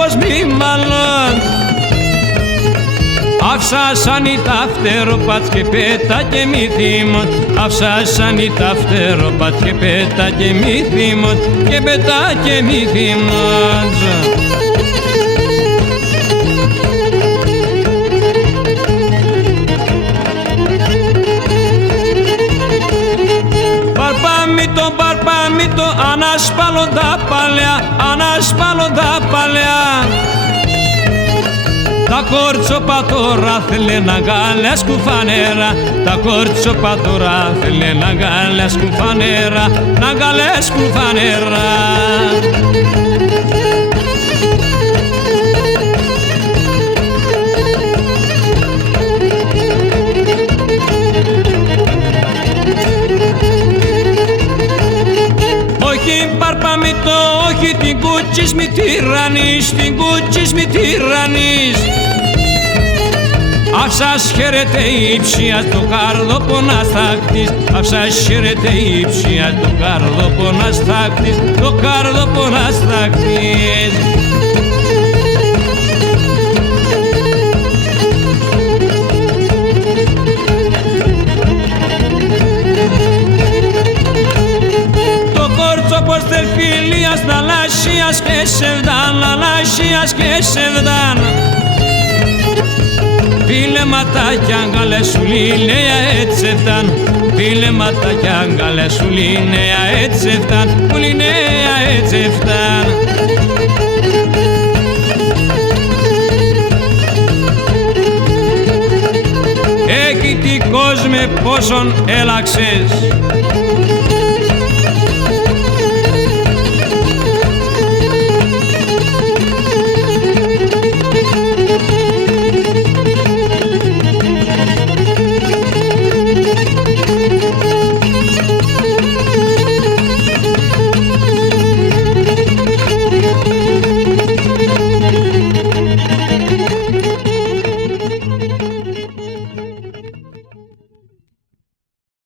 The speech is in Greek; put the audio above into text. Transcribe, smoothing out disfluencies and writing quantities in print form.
όπως μη μάλλον. Αυσάσαν τα φτεροπάτ και πέτα και μη θύμων. Αυσάσαν τα φτεροπάτ και πέτα και μη θύμων. Και πέτα και μη θύμων. Παρπάμητο, ανασπάλλοντα παλιά, ανασπάλλοντα παλιά. Τα κόρτσοπα τώρα θέλε να γάλασκουν φανέρα. Τα κόρτσοπα τώρα θέλε να γάλασκουν φανέρα. Να γάλασκουν φανέρα. Όχι παρπαμητό, όχι την κούτσις μη τυραννείς, την κούτσις μη τυραννείς. Αυσάς χαίρεται ύψια το καρδόπονας θάκτης. Αυσάς χαίρεται ύψια το καρδόπονας θάκτης. Το καρδόπονας θάκτης. Όπως τερφιλίας θαλάσσιας και σεβδάν, θαλάσσιας και σεβδάν. Φίλε ματάκια αγκαλεσούλη νέα έτσι φτάν. Φίλε ματάκια αγκαλεσούλη νέα έτσι φτάν. Πουλή νέα έτσι φτάν. Εκεί τι κόσμε πόσον έλαξες.